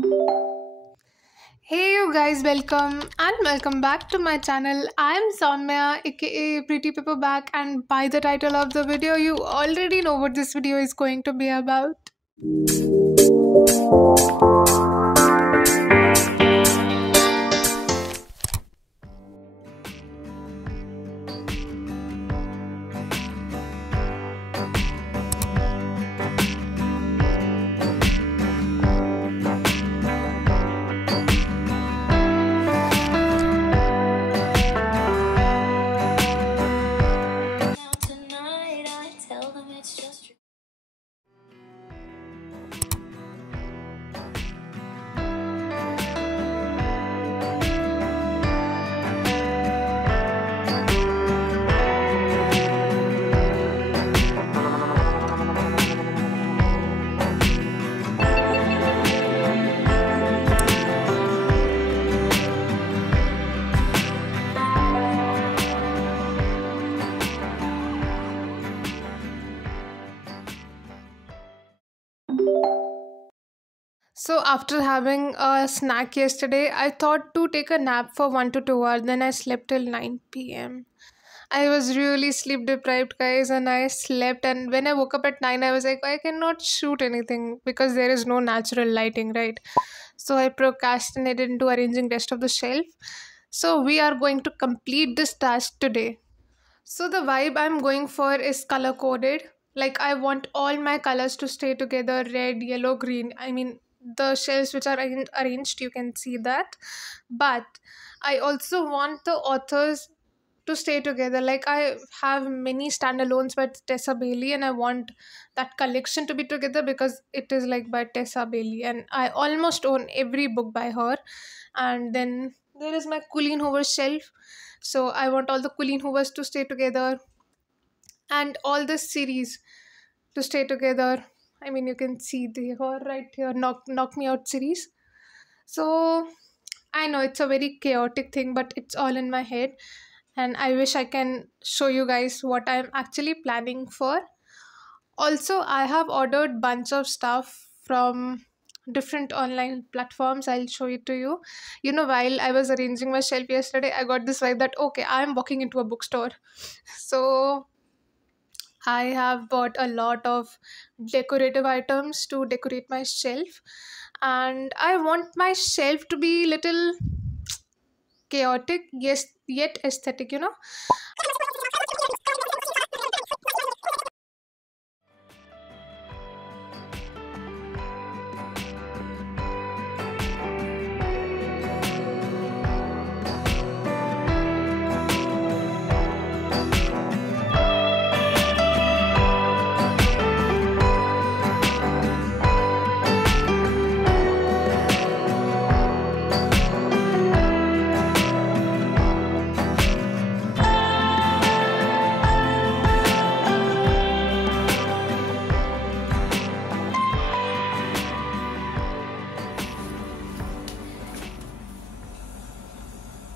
Hey you guys, welcome back to my channel. I'm Saumya, aka Pretty Paperback, and by the title of the video, you already know what this video is going to be about. Now tonight I tell them it's just So, after having a snack yesterday, I thought to take a nap for 1 to 2 hours, then I slept till 9 pm. I was really sleep deprived, guys, and I slept. And when I woke up at 9, I was like, I cannot shoot anything because there is no natural lighting, right? So I procrastinated into arranging rest of the shelf. So we are going to complete this task today. So the vibe I'm going for is color coded. Like I want all my colors to stay together: red, yellow, green. I mean, the shells which are arranged, you can see that. But I also want the authors to stay together. Like I have many standalones by Tessa Bailey, and I want that collection to be together because it is like by Tessa Bailey, and I almost own every book by her. And then there is my Colleen Hoover shelf. So I want all the Colleen Hoovers to stay together and all the series to stay together. I mean, you can see the her right here, knock me out series. So I know it's a very chaotic thing, but it's all in my head, and I wish I can show you guys what I'm actually planning for. Also, I have ordered bunch of stuff from different online platforms. I'll show it to you. You know, while I was arranging my shelf yesterday, I got this vibe that okay, I'm walking into a bookstore. So I have bought a lot of decorative items to decorate my shelf, and I want my shelf to be little chaotic, yes, yet aesthetic, you know.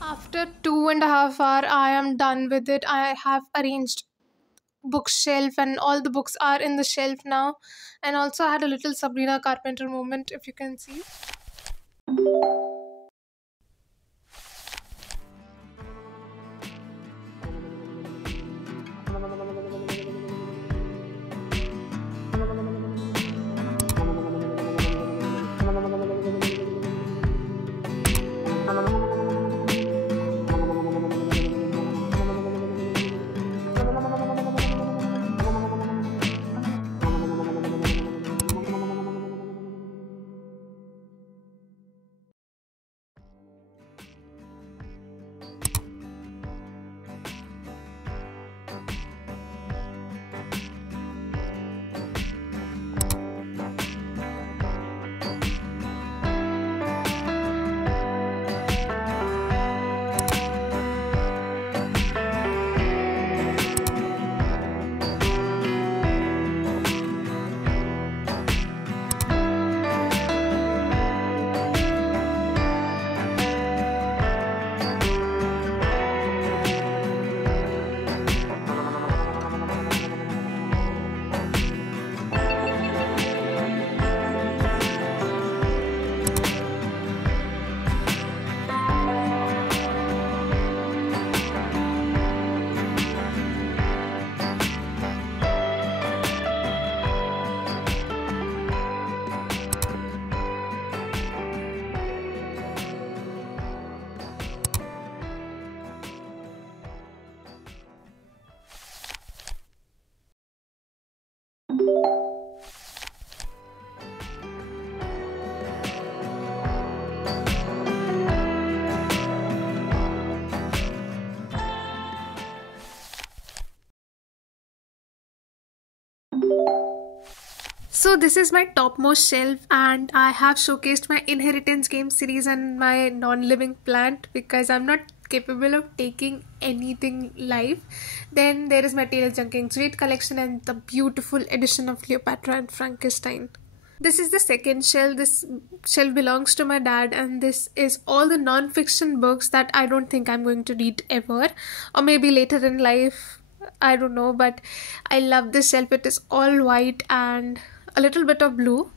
After 2.5 hours, I am done with it. I have arranged bookshelf and all the books are in the shelf now. And also I had a little Sabrina Carpenter moment, if you can see. So this is my topmost shelf, and I have showcased my inheritance game series and my non-living plant because I'm not capable of taking anything live. Then there is my tail junking sweet collection and the beautiful edition of Cleopatra and Frankenstein. This is the second shelf. This shelf belongs to my dad, and this is all the non-fiction books that I don't think I'm going to read ever, or maybe later in life. I don't know, but I love this shelf. It is all white and a little bit of blue.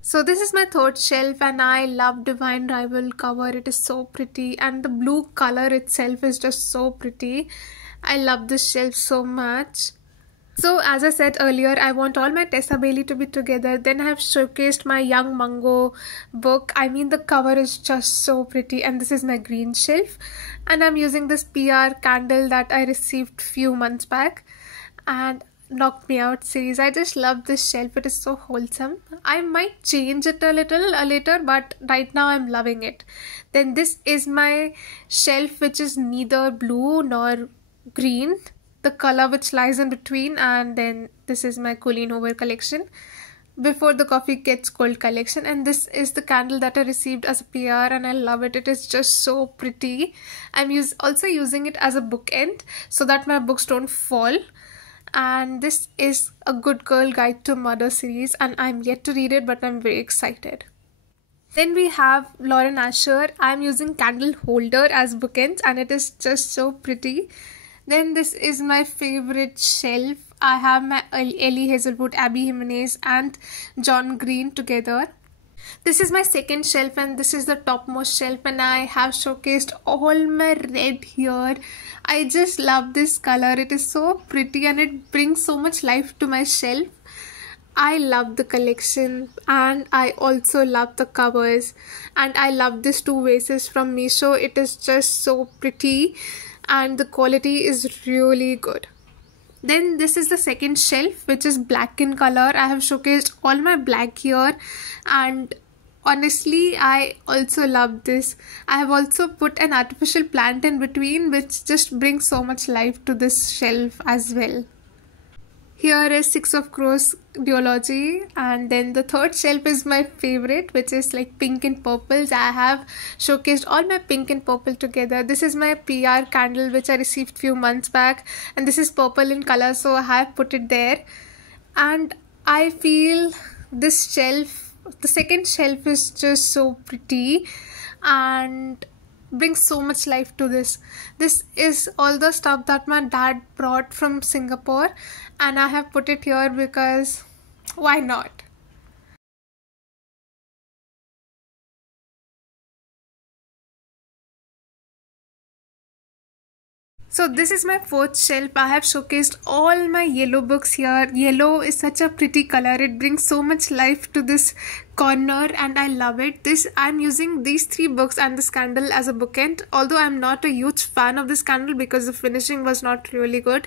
So this is my third shelf, and I love Divine Rival cover. It is so pretty, and the blue color itself is just so pretty. I love this shelf so much. So as I said earlier, I want all my Tessa Bailey to be together. Then I have showcased my Young Mungo book. I mean, the cover is just so pretty, and this is my green shelf. And I'm using this PR candle that I received few months back, and Knocked Me Out series. I just love this shelf. It is so wholesome. I might change it a little later, but right now I'm loving it. Then this is my shelf, which is neither blue nor green, the color which lies in between. And then this is my Colleen Hoover collection, Before the Coffee Gets Cold collection, and this is the candle that I received as a PR, and I love it. It is just so pretty. I'm also using it as a bookend so that my books don't fall. And this is a Good Girl Guide to Murder series, and I'm yet to read it, but I'm very excited. Then we have Lauren Asher. I'm using candle holder as bookends, and it is just so pretty. Then this is my favorite shelf. I have my Ellie Hazelwood, Abby Jimenez, and John Green together. This is my second shelf, and this is the topmost shelf, and I have showcased all my red here. I just love this color. It is so pretty, and it brings so much life to my shelf. I love the collection, and I also love the covers, and I love these two vases from Meesho. It is just so pretty, and the quality is really good. Then this is the second shelf, which is black in color. I have showcased all my black here, and honestly I also love this. I have also put an artificial plant in between, which just brings so much life to this shelf as well. Here is Six of Crows duology, and then the third shelf is my favorite, which is like pink and purples. I have showcased all my pink and purple together. This is my PR candle which I received few months back, and this is purple in color, so I have put it there. And I feel this shelf, the second shelf, is just so pretty and brings so much life to this. This is all the stuff that my dad brought from Singapore, and I have put it here because why not? So this is my fourth shelf. I have showcased all my yellow books here. Yellow is such a pretty color. It brings so much life to this corner, and I love it. I'm using these three books and this candle as a bookend. Although I'm not a huge fan of this candle because the finishing was not really good.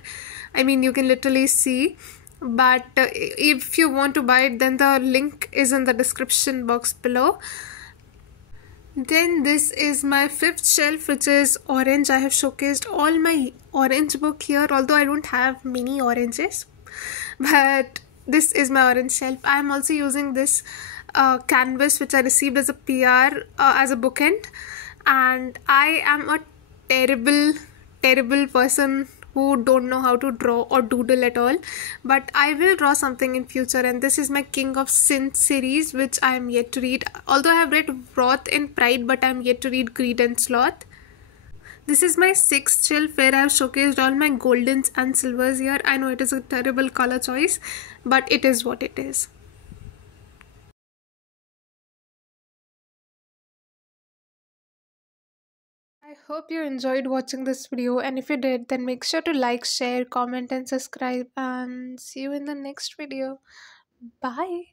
I mean, you can literally see. But if you want to buy it, then the link is in the description box below. Then this is my fifth shelf, which is orange. I have showcased all my orange book here, although I don't have many oranges, but this is my orange shelf. I am also using this canvas which I received as a PR as a bookend, and I am a terrible person who don't know how to draw or doodle at all, but I will draw something in future. And this is my King of Sin series, which I am yet to read, although I have read Wrath and Pride, but I am yet to read Greed and Sloth. This is my sixth shelf where I have showcased all my goldens and silvers here. I know it is a terrible color choice, but it is what it is. I hope you enjoyed watching this video, and if you did, then make sure to like, share, comment and subscribe, and see you in the next video. Bye.